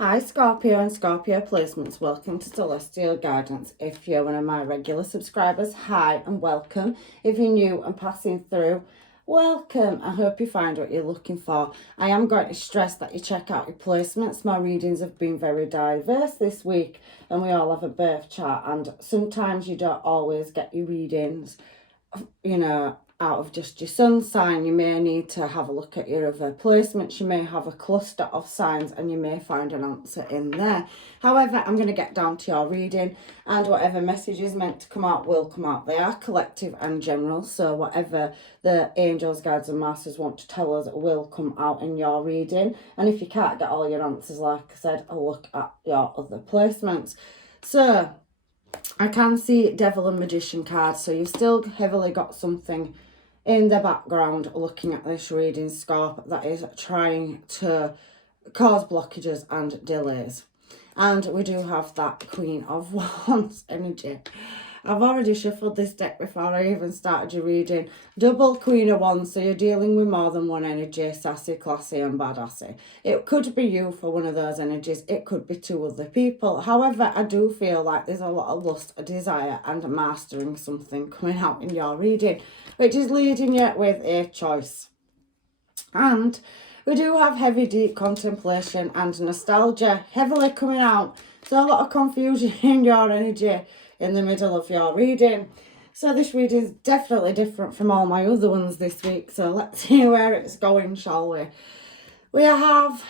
Hi Scorpio and Scorpio placements, welcome to Celestial Guidance. If you're one of my regular subscribers, hi and welcome. If you're new and passing through, welcome. I hope you find what you're looking for. I am going to stress that you check out your placements. My readings have been very diverse this week and we all have a birth chart, and sometimes you don't always get your readings, out of just your sun sign. You may need to have a look at your other placements. You may have a cluster of signs and you may find an answer in there. However, I'm going to get down to your reading, and whatever message is meant to come out will come out. They are collective and general, so whatever the angels, guides and masters want to tell us will come out in your reading. And if you can't get all your answers, like I said, I'll look at your other placements. So I can see Devil and Magician cards, so you've still heavily got something in the background looking at this reading, Scorp, that is trying to cause blockages and delays. And we do have that Queen of Wands energy. I've already shuffled this deck before I even started your reading. Double Queen of Wands, so you're dealing with more than one energy, sassy, classy and badassy. It could be you for one of those energies. It could be two other people. However, I do feel like there's a lot of lust, a desire and mastering something coming out in your reading, which is leading you with a choice. And we do have heavy, deep contemplation and nostalgia heavily coming out. So a lot of confusion in your energy in the middle of your reading. So this reading is definitely different from all my other ones this week. So let's see where it's going, shall we? We have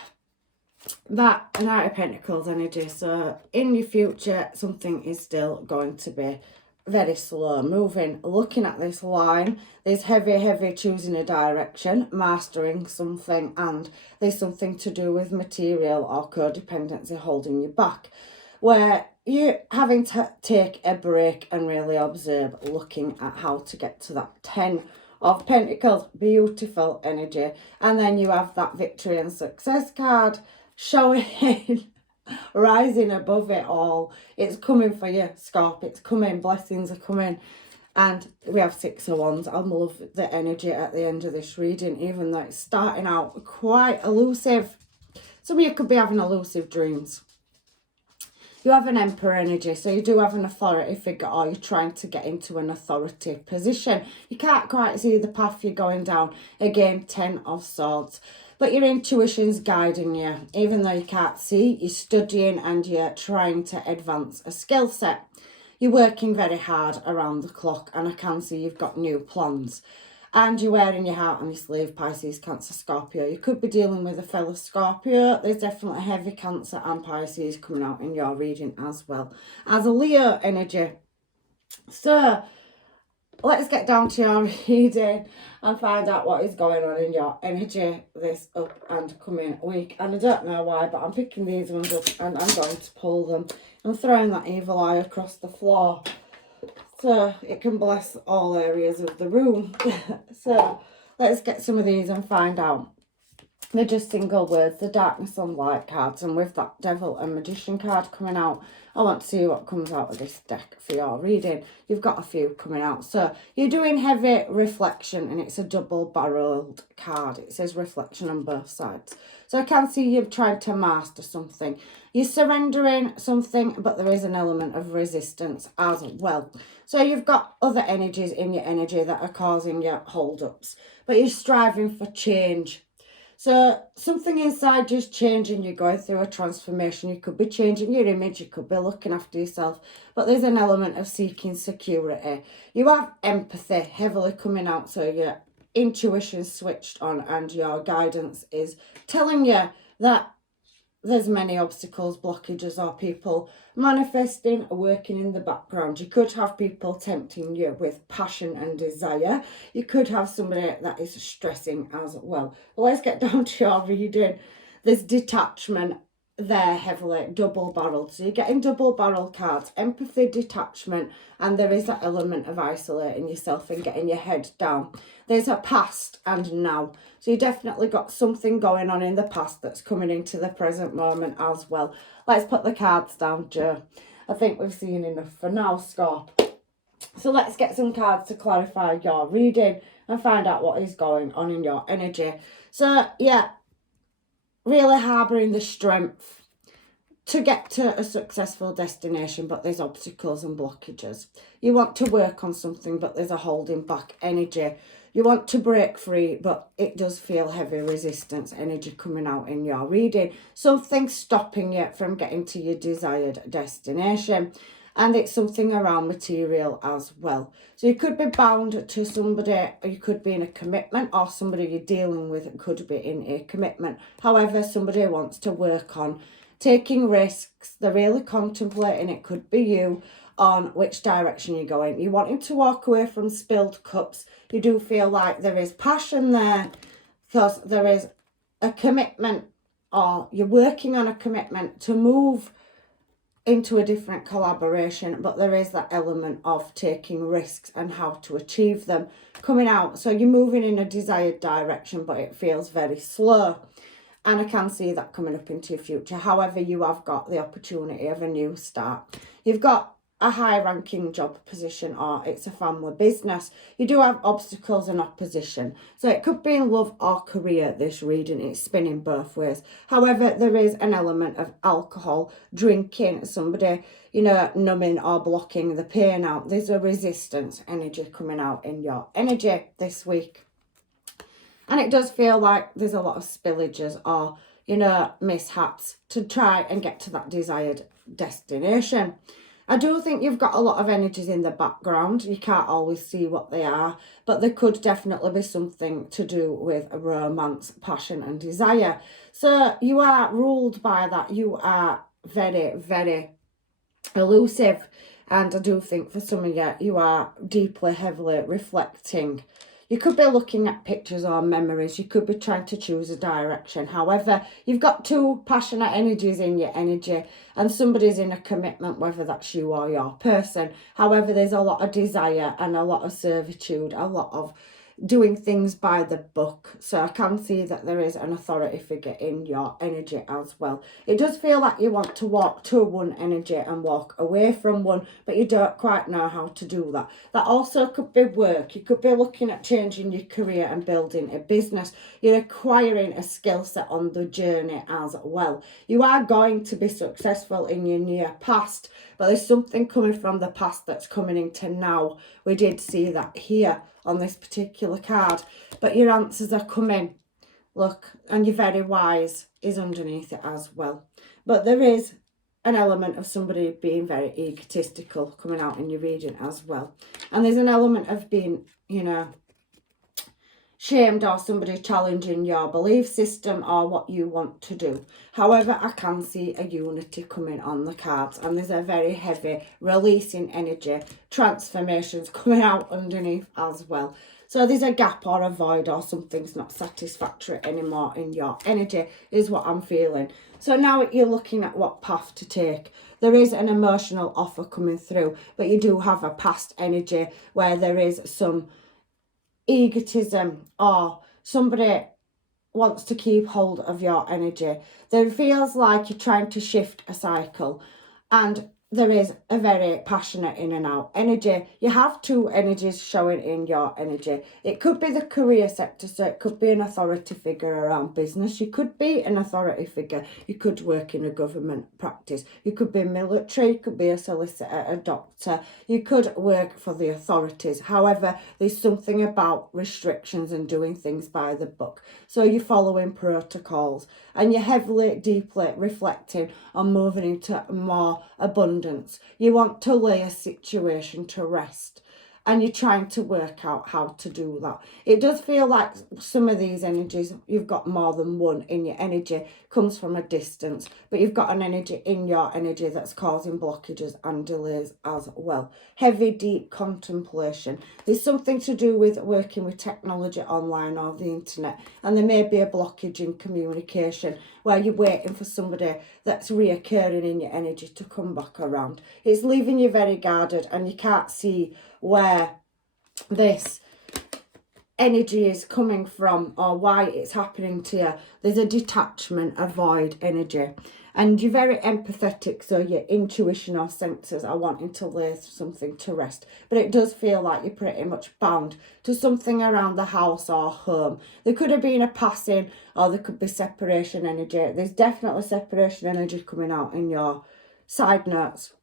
that Knight of Pentacles energy. So in your future, something is still going to be very slow moving. Looking at this line, there's heavy choosing a direction, mastering something, and there's something to do with material or codependency holding you back, where you're having to take a break and really observe, looking at how to get to that 10 of Pentacles. Beautiful energy. And then you have that Victory and Success card showing rising above it all. It's coming for you, Scorp. It's coming. Blessings are coming. And we have Six of Wands. I love the energy at the end of this reading, even though it's starting out quite elusive. Some of you could be having elusive dreams. You have an Emperor energy, so you do have an authority figure, or you're trying to get into an authority position. You can't quite see the path you're going down. Again, 10 of Swords. But your intuition's guiding you. Even though you can't see, you're studying and you're trying to advance a skill set. You're working very hard around the clock, and I can see you've got new plans. And you're wearing your heart on your sleeve, Pisces, Cancer, Scorpio. You could be dealing with a fellow Scorpio. There's definitely heavy Cancer and Pisces coming out in your reading as well as a Leo energy. So let's get down to your reading and find out what is going on in your energy this up and coming week. And I don't know why, but I'm picking these ones up and I'm going to pull them. I'm throwing that evil eye across the floor so it can bless all areas of the room. So let's get some of these and find out. They're just single words, the darkness and light cards. And with that Devil and Magician card coming out, I want to see what comes out of this deck for your reading. You've got a few coming out. So you're doing heavy reflection, and it's a double-barreled card. It says reflection on both sides. So I can see you're trying to master something. You're surrendering something, but there is an element of resistance as well. So you've got other energies in your energy that are causing you hold-ups, but you're striving for change. So something inside just changing. You're going through a transformation. You could be changing your image. You could be looking after yourself. But there's an element of seeking security. You have empathy heavily coming out. So your intuition switched on and your guidance is telling you that there's many obstacles, blockages, or people manifesting, working in the background. You could have people tempting you with passion and desire. You could have somebody that is stressing as well. But let's get down to your reading. There's detachment there heavily, double-barreled. So you're getting double-barrel cards, empathy, detachment, and there is that element of isolating yourself and getting your head down. There's a past and now. So you definitely got something going on in the past that's coming into the present moment as well. Let's put the cards down, Joe. I think we've seen enough for now, Scorp. So let's get some cards to clarify your reading and find out what is going on in your energy. So, yeah, really harbouring the strength. to get to a successful destination, but there's obstacles and blockages. You want to work on something, but there's a holding back energy. You want to break free, but it does feel heavy resistance energy coming out in your reading. Something's stopping you from getting to your desired destination. And it's something around material as well. So you could be bound to somebody, or you could be in a commitment, or somebody you're dealing with could be in a commitment. However, somebody wants to work on taking risks. They're really contemplating, it could be you, on which direction you're going. You're wanting to walk away from spilled cups. You do feel like there is passion there, because there is a commitment, or you're working on a commitment to move into a different collaboration, but there is that element of taking risks and how to achieve them coming out. So you're moving in a desired direction, but it feels very slow. And I can see that coming up into your future. However, you have got the opportunity of a new start. You've got a high-ranking job position, or it's a family business. You do have obstacles and opposition. So it could be in love or career, this reading. It's spinning both ways. However, there is an element of alcohol, drinking, somebody, you know, numbing or blocking the pain out. There's a resistance energy coming out in your energy this week. And it does feel like there's a lot of spillages or, you know, mishaps to try and get to that desired destination. I do think you've got a lot of energies in the background. You can't always see what they are, but there could definitely be something to do with romance, passion and desire. So you are ruled by that. You are very, very elusive. And I do think for some of you, you are deeply, heavily reflecting. You could be looking at pictures or memories. You could be trying to choose a direction. However, you've got two passionate energies in your energy, and somebody's in a commitment, whether that's you or your person. However, there's a lot of desire and a lot of servitude, a lot of doing things by the book. So I can see that there is an authority figure in your energy as well. It does feel like you want to walk to one energy and walk away from one, but you don't quite know how to do that. That also could be work. You could be looking at changing your career and building a business. You're acquiring a skill set on the journey as well. You are going to be successful in your near past, but there's something coming from the past that's coming into now. We did see that here on this particular card, but your answers are coming. Look, and you're very wise is underneath it as well. But there is an element of somebody being very egotistical coming out in your reading as well. And there's an element of being, you know, shamed, or somebody challenging your belief system or what you want to do. However, I can see a unity coming on the cards, and there's a very heavy releasing energy, transformations coming out underneath as well. So there's a gap or a void, or something's not satisfactory anymore in your energy is what I'm feeling. So now you're looking at what path to take. There is an emotional offer coming through, but you do have a past energy where there is some egotism, or somebody wants to keep hold of your energy. There feels like you're trying to shift a cycle, and there is a very passionate in and out energy. You have two energies showing in your energy. It could be the career sector, so it could be an authority figure around business. You could be an authority figure. You could work in a government practice. You could be military. You could be a solicitor, a doctor. You could work for the authorities. However, there's something about restrictions and doing things by the book. So you're following protocols, and you're heavily, deeply reflecting on moving into more abundance. You want to lay a situation to rest, and you're trying to work out how to do that. It does feel like some of these energies, you've got more than one in your energy, comes from a distance, but you've got an energy in your energy that's causing blockages and delays as well. Heavy, deep contemplation. There's something to do with working with technology online or the internet, and there may be a blockage in communication where you're waiting for somebody that's reoccurring in your energy to come back around. It's leaving you very guarded, and you can't see where this energy is coming from or why it's happening to you. There's a detachment, a void energy. And you're very empathetic, so your intuition or senses are wanting to lay something to rest. But it does feel like you're pretty much bound to something around the house or home. There could have been a passing, or there could be separation energy. There's definitely separation energy coming out in your side notes,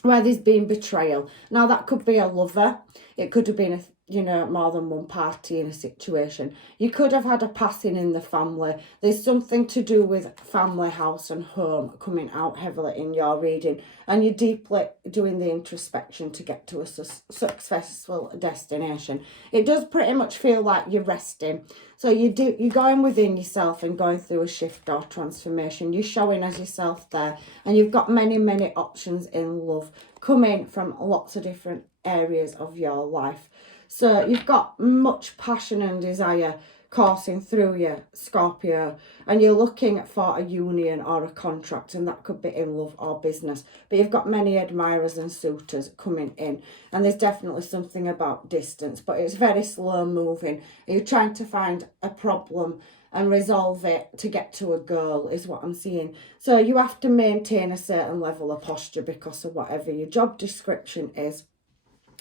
where there's been betrayal. Now, that could be a lover. It could have been more than one party in a situation. You could have had a passing in the family. There's something to do with family, house and home coming out heavily in your reading, and you're deeply doing the introspection to get to a successful destination. It does pretty much feel like you're resting. So you're going within yourself and going through a shift or transformation. You're showing as yourself there, and you've got many, many options in love coming from lots of different areas of your life. So you've got much passion and desire coursing through you, Scorpio, and you're looking for a union or a contract, and that could be in love or business. But you've got many admirers and suitors coming in, and there's definitely something about distance, but it's very slow moving. You're trying to find a problem and resolve it to get to a goal, is what I'm seeing. So you have to maintain a certain level of posture because of whatever your job description is.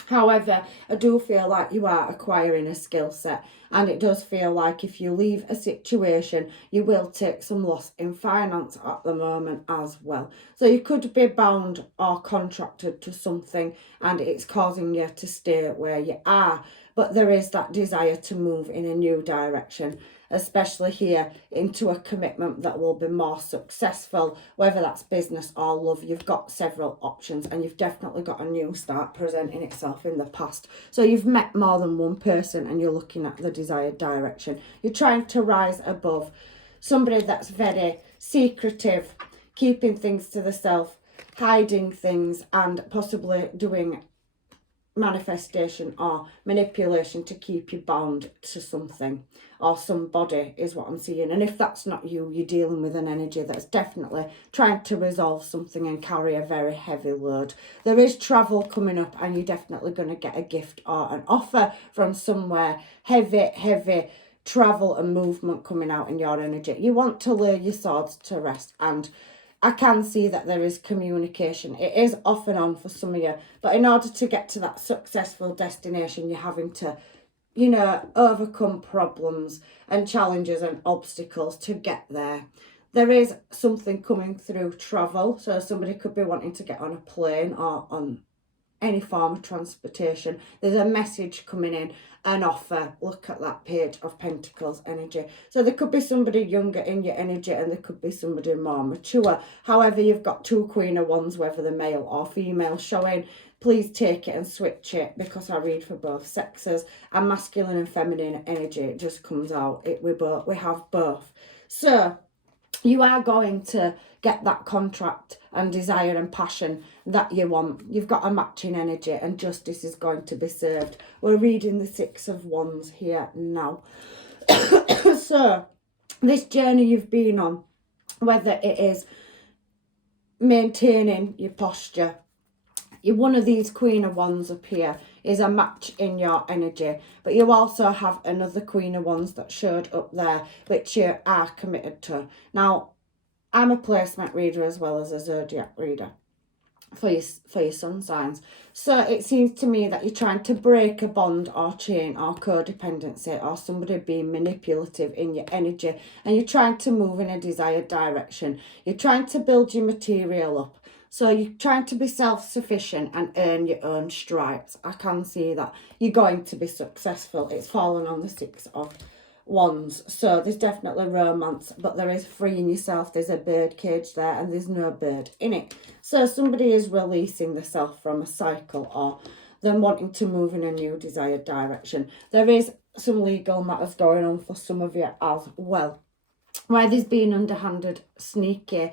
However, I do feel like you are acquiring a skill set, and it does feel like if you leave a situation, you will take some loss in finance at the moment as well. So you could be bound or contracted to something, and it's causing you to stay where you are. But there is that desire to move in a new direction, especially here into a commitment that will be more successful, whether that's business or love. You've got several options, and you've definitely got a new start presenting itself in the past. So you've met more than one person, and you're looking at the desired direction. You're trying to rise above. Somebody that's very secretive, keeping things to themselves, hiding things, and possibly doing manifestation or manipulation to keep you bound to something or somebody, is what I'm seeing. And if that's not you, you're dealing with an energy that's definitely trying to resolve something and carry a very heavy load. There is travel coming up, and you're definitely going to get a gift or an offer from somewhere. Heavy travel and movement coming out in your energy. You want to lay your swords to rest, and I can see that there is communication. It is off and on for some of you, but in order to get to that successful destination, you're having to, overcome problems and challenges and obstacles to get there. There is something coming through travel. So somebody could be wanting to get on a plane or on any form of transportation. There's a message coming in, an offer. Look at that Page of Pentacles energy. So there could be somebody younger in your energy, and there could be somebody more mature. However, you've got two Queen of Wands, whether they're male or female, showing. Please take it and switch it, because I read for both sexes, and masculine and feminine energy. It just comes out. We have both. So you are going to get that contract and desire and passion that you want. You've got a matching energy, and justice is going to be served. We're reading the Six of Wands here now. So this journey you've been on, whether it is maintaining your posture, one of these Queen of Wands up here is a match in your energy, but you also have another Queen of Wands that showed up there, which you are committed to. Now, I'm a placement reader as well as a zodiac reader for your sun signs. So it seems to me that you're trying to break a bond or chain or codependency, or somebody being manipulative in your energy, and you're trying to move in a desired direction. You're trying to build your material up. So you're trying to be self-sufficient and earn your own stripes. I can see that you're going to be successful. It's fallen on the Six of Wands. So there's definitely romance, but there is freeing yourself. There's a bird cage there, and there's no bird in it. So somebody is releasing themselves from a cycle, or them wanting to move in a new desired direction. There is some legal matters going on for some of you as well, where there's been underhanded, sneaky,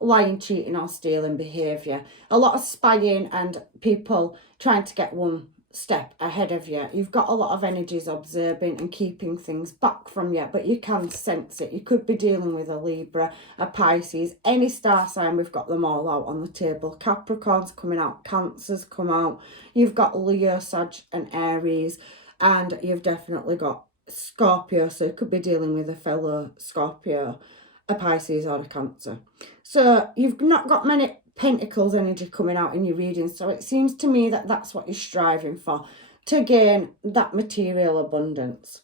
lying, cheating or stealing behaviour. A lot of spying and people trying to get one step ahead of you. You've got a lot of energies observing and keeping things back from you, but you can sense it. You could be dealing with a Libra, a Pisces, any star sign. We've got them all out on the table. Capricorn's coming out, Cancer's come out. You've got Leo, Sag and Aries. And you've definitely got Scorpio, so you could be dealing with a fellow Scorpio, a Pisces or a Cancer. So you've not got many Pentacles energy coming out in your reading, so it seems to me that that's what you're striving for, to gain that material abundance.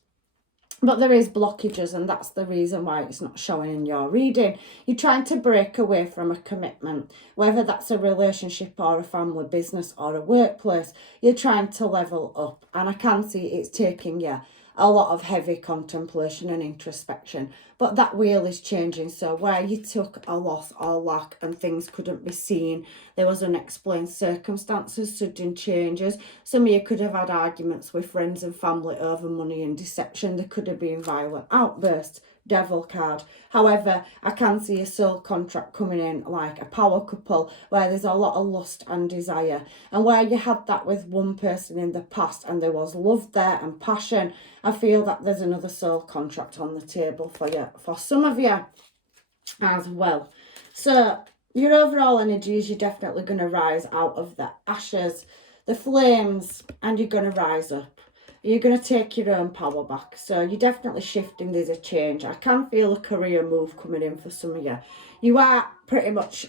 But there is blockages, and that's the reason why it's not showing in your reading. You're trying to break away from a commitment, whether that's a relationship or a family business or a workplace. You're trying to level up, and I can see it's taking you a lot of heavy contemplation and introspection. But that wheel is changing, so where you took a loss or lack and things couldn't be seen, there was unexplained circumstances, sudden changes. Some of you could have had arguments with friends and family over money and deception. There could have been violent outbursts. Devil card. However, I can see a soul contract coming in, like a power couple, where there's a lot of lust and desire, and where you had that with one person in the past and there was love there and passion. I feel that there's another soul contract on the table for you, for some of you as well. So your overall energy is you're definitely going to rise out of the ashes, the flames, and you're going to rise up. You're going to take your own power back. So you're definitely shifting. There's a change. I can feel a career move coming in for some of you. You are pretty much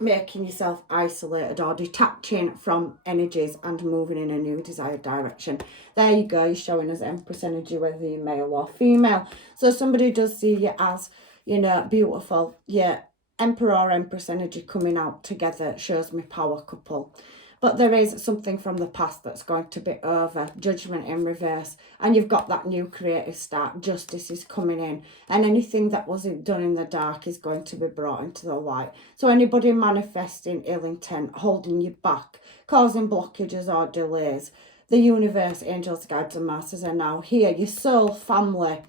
making yourself isolated or detaching from energies and moving in a new desired direction. There you go. You're showing us Empress energy, whether you're male or female. So somebody does see you as, you know, beautiful. Yeah, Emperor or Empress energy coming out together shows me power couple. But there is something from the past that's going to be over. Judgment in reverse. And you've got that new creative start. Justice is coming in. And anything that wasn't done in the dark is going to be brought into the light. So anybody manifesting ill intent, holding you back, causing blockages or delays, the universe, angels, guides and masters are now here. Your soul family,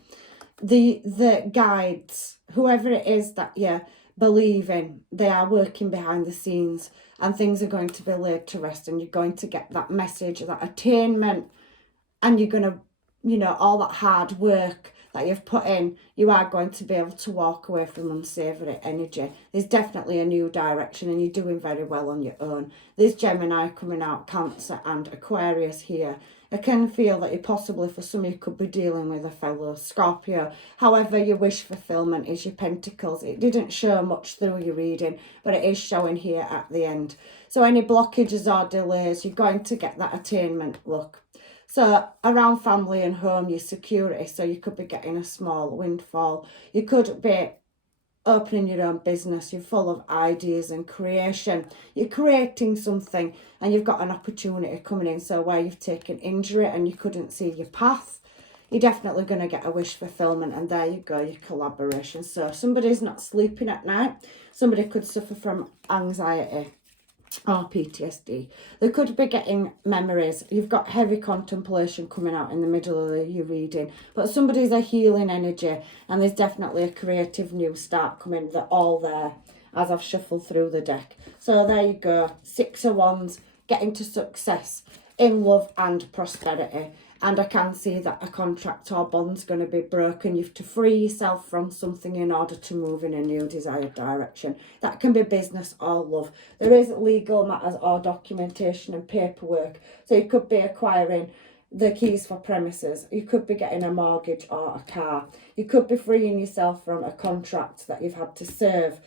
the guides, whoever it is that you believe in, they are working behind the scenes, and things are going to be laid to rest, and you're going to get that message, that attainment, and you're going to, you know, all that hard work that you've put in, you are going to be able to walk away from unsavoury energy. There's definitely a new direction, and you're doing very well on your own. There's Gemini coming out, Cancer and Aquarius here. I can feel that you possibly, for some of you, could be dealing with a fellow Scorpio. However, your wish fulfillment is your Pentacles. It didn't show much through your reading, but it is showing here at the end. So any blockages or delays, you're going to get that attainment look. So around family and home, your security, so you could be getting a small windfall. You could be opening your own business. You're full of ideas and creation. You're creating something, and you've got an opportunity coming in. So where you've taken injury and you couldn't see your path, you're definitely going to get a wish fulfillment, and there you go, your collaboration. So somebody's not sleeping at night. Somebody could suffer from anxiety or PTSD. They could be getting memories. You've got heavy contemplation coming out in the middle of your reading, but somebody's a healing energy, and there's definitely a creative new start coming. They're all there as I've shuffled through the deck. So there you go, 6 of Wands, getting to success in love and prosperity. And I can see that a contract or bond's going to be broken. You have to free yourself from something in order to move in a new desired direction. That can be business or love. There is legal matters or documentation and paperwork. So you could be acquiring the keys for premises. You could be getting a mortgage or a car. You could be freeing yourself from a contract that you've had to serve.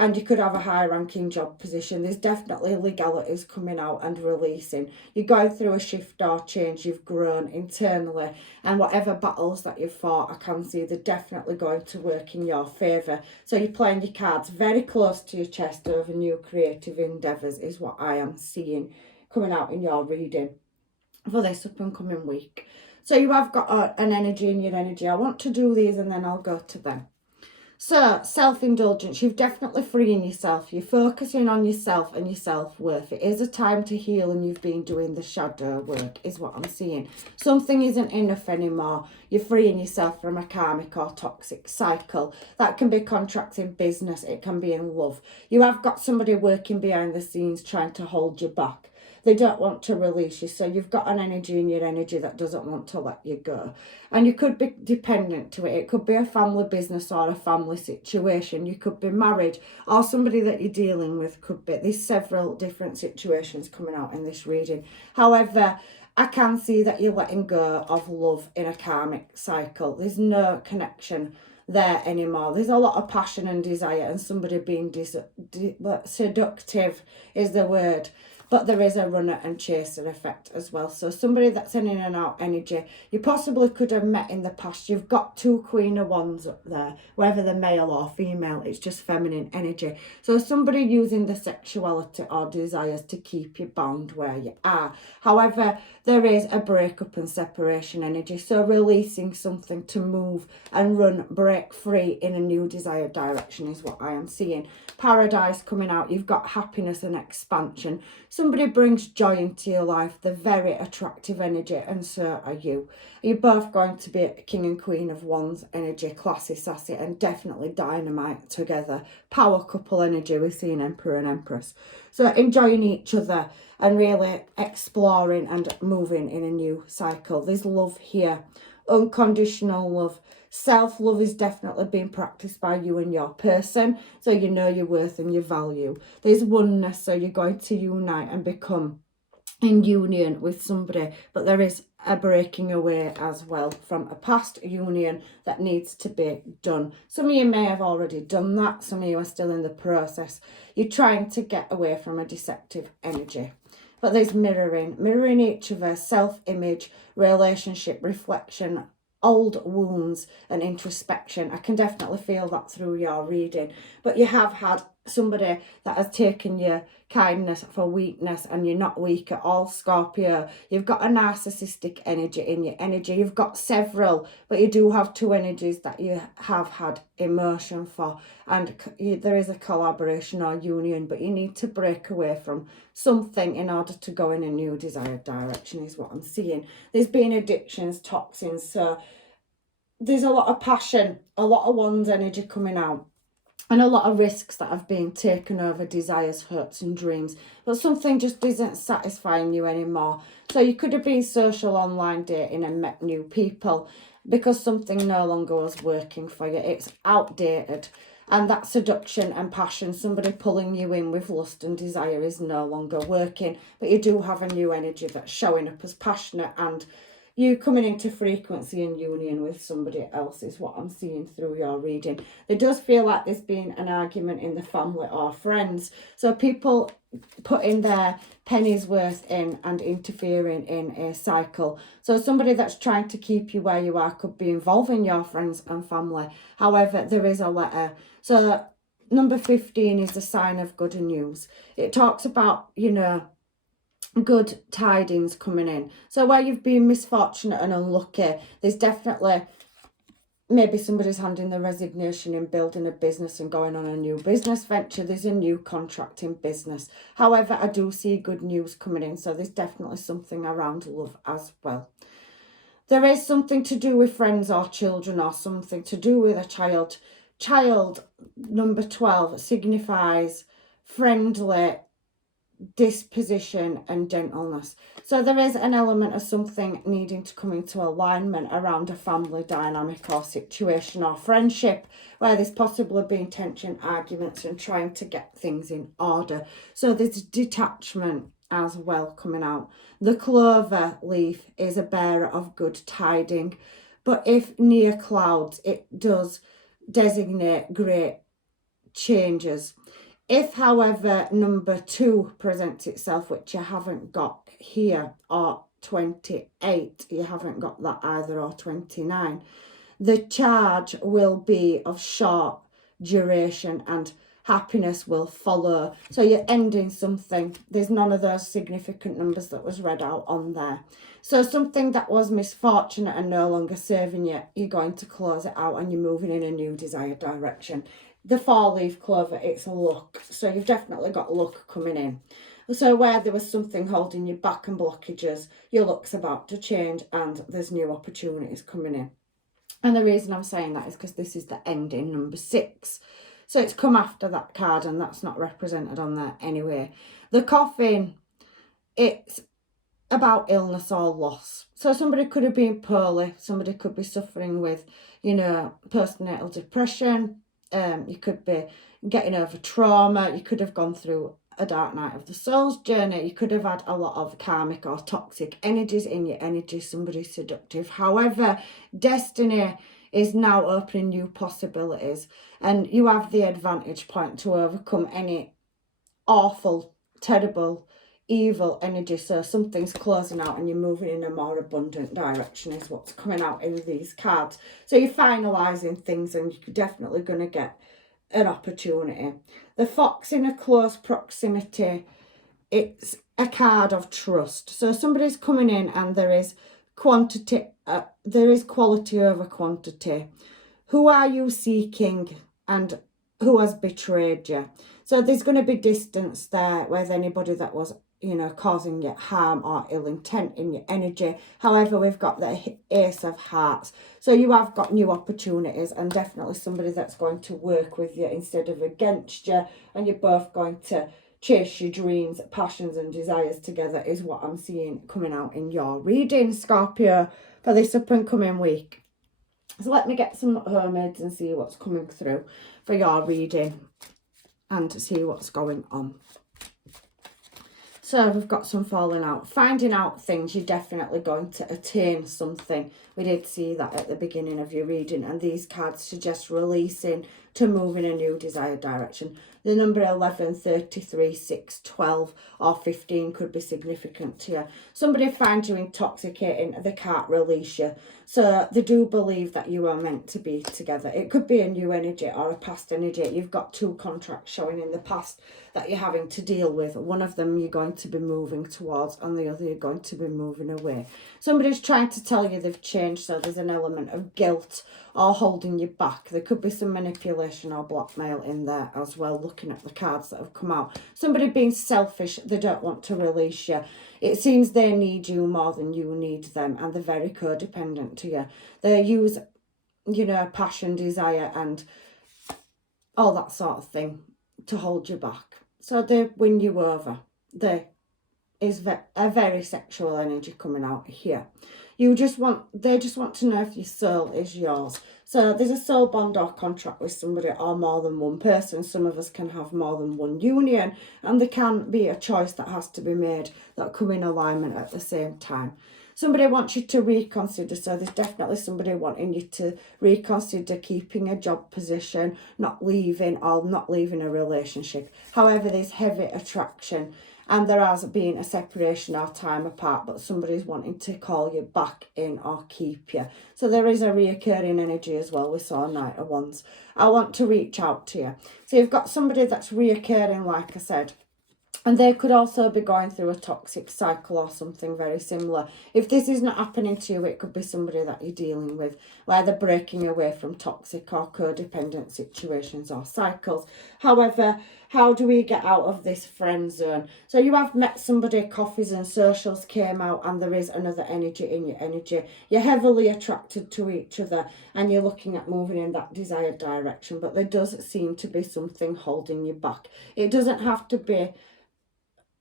And you could have a high-ranking job position. There's definitely legalities coming out and releasing. You're going through a shift or change. You've grown internally. And whatever battles that you've fought, I can see they're definitely going to work in your favour. So you're playing your cards very close to your chest over new creative endeavours is what I am seeing coming out in your reading for this up and coming week. So you have got an energy in your energy. I want to do these and then I'll go to them. So, self-indulgence, you're definitely freeing yourself. You're focusing on yourself and your self-worth. It is a time to heal, and you've been doing the shadow work, is what I'm seeing. Something isn't enough anymore. You're freeing yourself from a karmic or toxic cycle. That can be contracts in business. It can be in love. You have got somebody working behind the scenes trying to hold you back. They don't want to release you. So you've got an energy in your energy that doesn't want to let you go. And you could be dependent to it. It could be a family business or a family situation. You could be married, or somebody that you're dealing with could be. There's several different situations coming out in this reading. However, I can see that you're letting go of love in a karmic cycle. There's no connection there anymore. There's a lot of passion and desire, and somebody being seductive is the word. But there is a runner and chaser effect as well. So somebody that's an in and out energy, you possibly could have met in the past. You've got 2 Queen of Wands up there, whether they're male or female, it's just feminine energy. So somebody using the sexuality or desires to keep you bound where you are. However, there is a breakup and separation energy. So releasing something to move and run, break free in a new desired direction is what I am seeing. Paradise coming out. You've got happiness and expansion. Somebody brings joy into your life. They're very attractive energy, and so are you. You're both going to be a King and Queen of Wands energy, classy, sassy, and definitely dynamite together. Power couple energy. We've seen Emperor and Empress. So enjoying each other and really exploring and moving in a new cycle. There's love here. Unconditional love. Self-love is definitely being practiced by you and your person, so you know your worth and your value. There's oneness, so you're going to unite and become in union with somebody, but there is a breaking away as well from a past union that needs to be done. Some of you may have already done that. Some of you are still in the process. You're trying to get away from a deceptive energy. But there's mirroring each other, self-image, relationship, reflection, old wounds and introspection. I can definitely feel that through your reading. But you have had somebody that has taken your kindness for weakness, and you're not weak at all, Scorpio. You've got a narcissistic energy in your energy. You've got several, but you do have 2 energies that you have had emotion for, and there is a collaboration or union, but you need to break away from something in order to go in a new desired direction is what I'm seeing. There's been addictions, toxins, so there's a lot of passion, a lot of Wands energy coming out, and a lot of risks that have been taken over, desires, hurts and dreams. But something just isn't satisfying you anymore. So you could have been social online dating and met new people because something no longer was working for you. It's outdated. And that seduction and passion, somebody pulling you in with lust and desire, is no longer working. But you do have a new energy that's showing up as passionate, and you coming into frequency and union with somebody else is what I'm seeing through your reading. There does feel like there's been an argument in the family or friends. So people putting their pennies worth in and interfering in a cycle. So somebody that's trying to keep you where you are could be involving your friends and family. However, there is a letter. So number 15 is the sign of good news. It talks about, good tidings coming in. So where you've been misfortunate and unlucky, there's definitely maybe somebody's handing the resignation in building a business and going on a new business venture. There's a new contract in business. However, I do see good news coming in, so there's definitely something around love as well. There is something to do with friends or children, or something to do with a child. Child, number 12, signifies friendly disposition and gentleness. So there is an element of something needing to come into alignment around a family dynamic or situation or friendship, where there's possibly been tension, arguments, and trying to get things in order. So there's detachment as well coming out. The clover leaf is a bearer of good tiding, but if near clouds, it does designate great changes. If, however, number 2 presents itself, which you haven't got here, or 28, you haven't got that either, or 29, the charge will be of short duration and happiness will follow. So you're ending something. There's none of those significant numbers that was read out on there. So something that was misfortunate and no longer serving you, you're going to close it out and you're moving in a new desired direction. The 4-leaf clover, it's luck. So you've definitely got luck coming in. So where there was something holding you back and blockages, your luck's about to change and there's new opportunities coming in. And the reason I'm saying that is because this is the ending, number 6. So it's come after that card and that's not represented on there anyway. The coffin, it's about illness or loss. So somebody could have been poorly. Somebody could be suffering with, postnatal depression. You could be getting over trauma. You could have gone through a dark night of the soul's journey. You could have had a lot of karmic or toxic energies in your energy, somebody seductive. However, destiny is now opening new possibilities, and you have the advantage point to overcome any awful, terrible, evil energy. So something's closing out and you're moving in a more abundant direction is what's coming out in these cards. So you're finalising things and you're definitely going to get an opportunity. The fox in a close proximity, it's a card of trust. So somebody's coming in and there is quality over quantity. Who are you seeking and who has betrayed you? So there's going to be distance there with anybody that was, causing you harm or ill intent in your energy. However, we've got the Ace of Hearts. So you have got new opportunities and definitely somebody that's going to work with you instead of against you. And you're both going to chase your dreams, passions and desires together is what I'm seeing coming out in your reading, Scorpio, for this up and coming week. So let me get some mermaids and see what's coming through for your reading and to see what's going on. So we've got some falling out. Finding out things, you're definitely going to attain something. We did see that at the beginning of your reading, and these cards suggest releasing to move in a new desired direction. The number 11, 33, 6, 12 or 15 could be significant to you. Somebody finds you intoxicating, they can't release you. So they do believe that you are meant to be together. It could be a new energy or a past energy. You've got two contracts showing in the past that you're having to deal with. One of them you're going to be moving towards and the other you're going to be moving away. Somebody's trying to tell you they've changed, so there's an element of guilt or holding you back. There could be some manipulation or blackmail in there as well, looking at the cards that have come out. Somebody being selfish, they don't want to release you. It seems they need you more than you need them, and they're very codependent to you. They use, passion, desire and all that sort of thing to hold you back. So they win you over. There is a very sexual energy coming out here. They just want to know if your soul is yours. So there's a soul bond or contract with somebody or more than one person. Some of us can have more than one union, and there can be a choice that has to be made that come in alignment at the same time. Somebody wants you to reconsider, so there's definitely somebody wanting you to reconsider keeping a job position, not leaving a relationship. However, there's heavy attraction and there has been a separation or time apart, but somebody's wanting to call you back in or keep you. So there is a reoccurring energy as well. We saw Knight of Wands. I want to reach out to you. So you've got somebody that's reoccurring, like I said. And they could also be going through a toxic cycle or something very similar. If this is not happening to you, it could be somebody that you're dealing with, where they're breaking away from toxic or codependent situations or cycles. However, how do we get out of this friend zone? So you have met somebody, coffees and socials came out, and there is another energy in your energy. You're heavily attracted to each other and you're looking at moving in that desired direction, but there does seem to be something holding you back. It doesn't have to be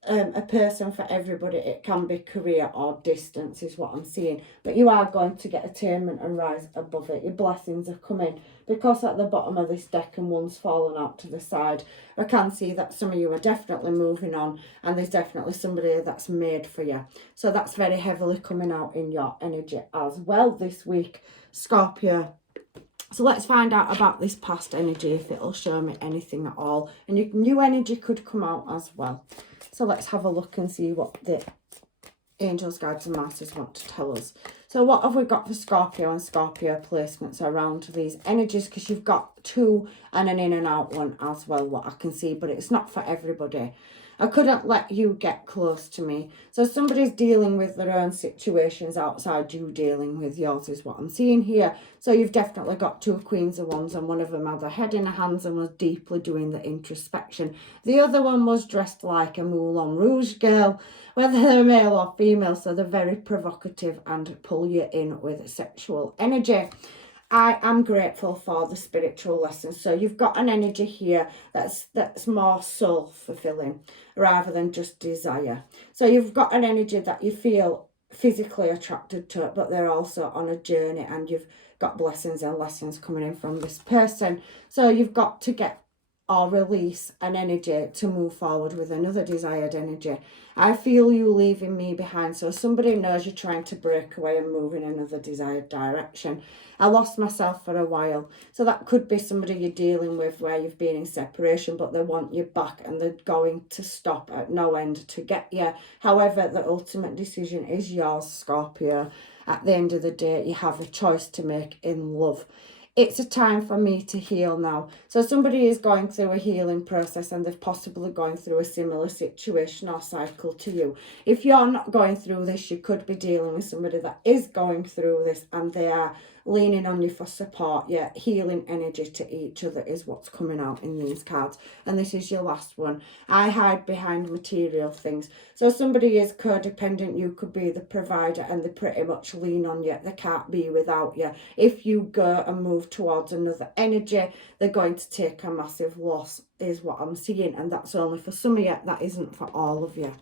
a person for everybody. It can be career or distance is what I'm seeing, but you are going to get attainment and rise above it. Your blessings are coming, because at the bottom of this deck and one's fallen out to the side, I can see that some of you are definitely moving on and there's definitely somebody that's made for you. So that's very heavily coming out in your energy as well this week, Scorpio. So let's find out about this past energy, if it'll show me anything at all. And your new energy could come out as well. So let's have a look and see what the angels, guides and masters want to tell us. So what have we got for Scorpio and Scorpio placements around these energies? Because you've got two and an in and out one as well, what I can see, but it's not for everybody. I couldn't let you get close to me. So somebody's dealing with their own situations outside you dealing with yours is what I'm seeing here. So you've definitely got two Queens of Wands, and one of them had her head in her hands and was deeply doing the introspection. The other one was dressed like a Moulin Rouge girl, whether they're male or female. So they're very provocative and pull you in with sexual energy. I am grateful for the spiritual lessons. So you've got an energy here that's more soul fulfilling rather than just desire. So you've got an energy that you feel physically attracted to it, but they're also on a journey and you've got blessings and lessons coming in from this person. So you've got to get or release an energy to move forward with another desired energy. I feel you leaving me behind. So somebody knows you're trying to break away and move in another desired direction. I lost myself for a while. So that could be somebody you're dealing with where you've been in separation, but they want you back and they're going to stop at no end to get you. However, the ultimate decision is yours, Scorpio. At the end of the day, you have a choice to make in love. It's a time for me to heal now. So somebody is going through a healing process and they're possibly going through a similar situation or cycle to you. If you're not going through this, you could be dealing with somebody that is going through this and they are leaning on you for support. Yeah, healing energy to each other is what's coming out in these cards. And this is your last one. I hide behind material things. So somebody is codependent. You could be the provider and they pretty much lean on you. They can't be without you. If you go and move towards another energy, they're going to take a massive loss, is what I'm seeing. And that's only for some of you. That isn't for all of you.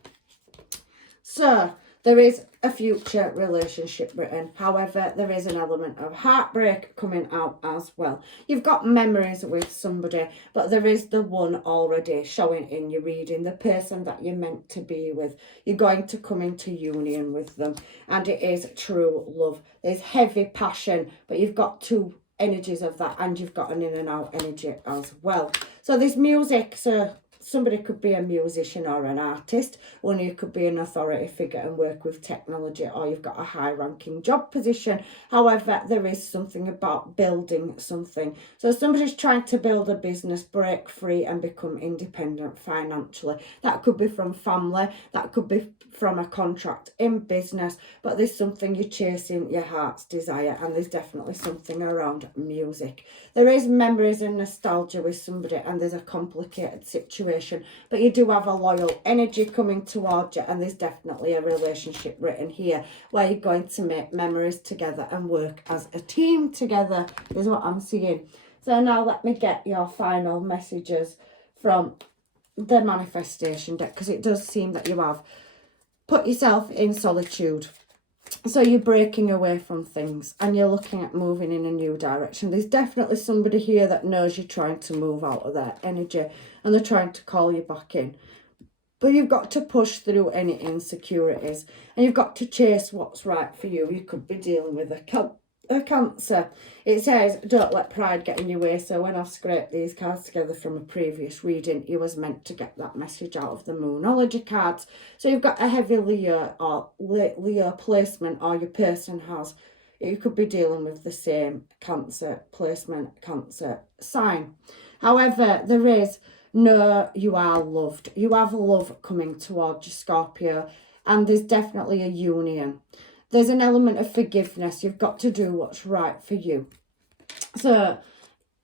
So there is a future relationship written. However, there is an element of heartbreak coming out as well. You've got memories with somebody, but there is the one already showing in your reading, the person that you're meant to be with. You're going to come into union with them, and it is true love. There's heavy passion, but you've got two energies of that, and you've got an in and out energy as well. So there's music, so somebody could be a musician or an artist, or you could be an authority figure and work with technology, or you've got a high-ranking job position. However, there is something about building something. So somebody's trying to build a business, break free and become independent financially. That could be from family, that could be from a contract in business, but there's something you're chasing, your heart's desire, and there's definitely something around music. There is memories and nostalgia with somebody, and there's a complicated situation, but you do have a loyal energy coming towards you, and there's definitely a relationship written here where you're going to make memories together and work as a team together, is what I'm seeing. So now let me get your final messages from the manifestation deck, because it does seem that you have put yourself in solitude. So you're breaking away from things and you're looking at moving in a new direction. There's definitely somebody here that knows you're trying to move out of their energy and they're trying to call you back in. But you've got to push through any insecurities and you've got to chase what's right for you. You could be dealing with a Cancer. It says, don't let pride get in your way. So when I've scraped these cards together from a previous reading, you was meant to get that message out of the Moonology cards. So you've got a heavy Leo or Leo placement, or your person has. You could be dealing with the same Cancer placement, Cancer sign. However, there is you are loved. You have love coming towards you, Scorpio, and there's definitely a union. There's an element of forgiveness. You've got to do what's right for you. So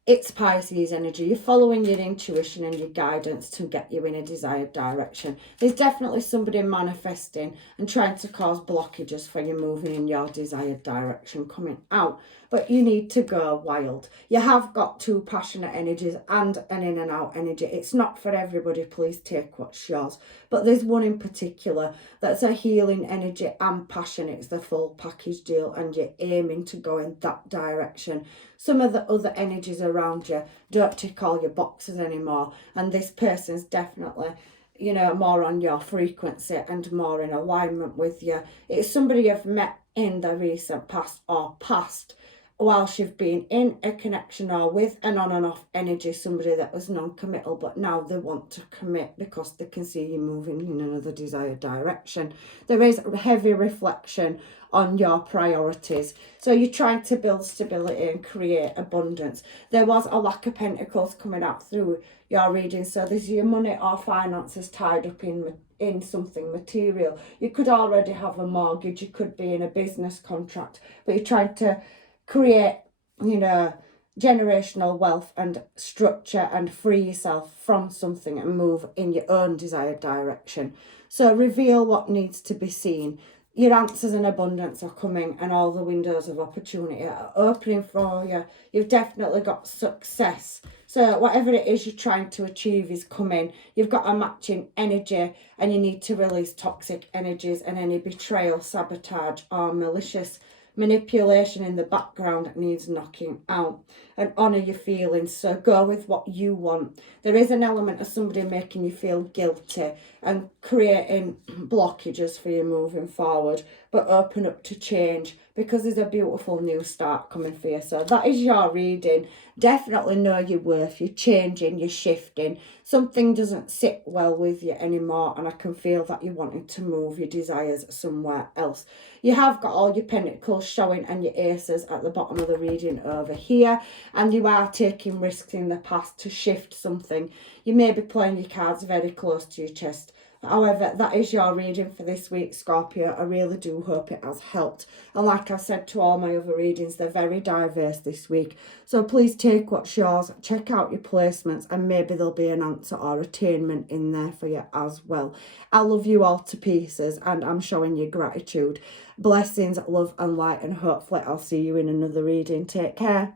it's Pisces energy. You're following your intuition and your guidance to get you in a desired direction. There's definitely somebody manifesting and trying to cause blockages for you moving in your desired direction coming out. But you need to go wild. You have got two passionate energies and an in and out energy. It's not for everybody. Please take what's yours. But there's one in particular that's a healing energy and passion. It's the full package deal and you're aiming to go in that direction. Some of the other energies around you don't tick all your boxes anymore. And this person's definitely, you know, more on your frequency and more in alignment with you. It's somebody you've met in the recent past or past whilst you've been in a connection or with an on and off energy, somebody that was non-committal, but now they want to commit because they can see you moving in another desired direction. There is heavy reflection on your priorities. So you're trying to build stability and create abundance. There was a lack of pentacles coming out through your reading. So there's your money or finances tied up in something material. You could already have a mortgage. You could be in a business contract, but you're trying to create, you know, generational wealth and structure and free yourself from something and move in your own desired direction. So reveal what needs to be seen. Your answers in abundance are coming and all the windows of opportunity are opening for you. You've definitely got success. So whatever it is you're trying to achieve is coming. You've got a matching energy and you need to release toxic energies and any betrayal, sabotage or malicious Manipulation in the background needs knocking out, and honour your feelings. So go with what you want. There is an element of somebody making you feel guilty and creating blockages for you moving forward, but open up to change because there's a beautiful new start coming for you. So that is your reading. Definitely know your worth. You're changing, you're shifting. Something doesn't sit well with you anymore, and I can feel that you're wanting to move your desires somewhere else. You have got all your pentacles showing and your aces at the bottom of the reading over here, and you are taking risks in the past to shift something. You may be playing your cards very close to your chest. However, that is your reading for this week, Scorpio. I really do hope it has helped. And like I've said to all my other readings, they're very diverse this week. So please take what's yours, check out your placements, and maybe there'll be an answer or attainment in there for you as well. I love you all to pieces, and I'm showing you gratitude. Blessings, love and light, and hopefully I'll see you in another reading. Take care.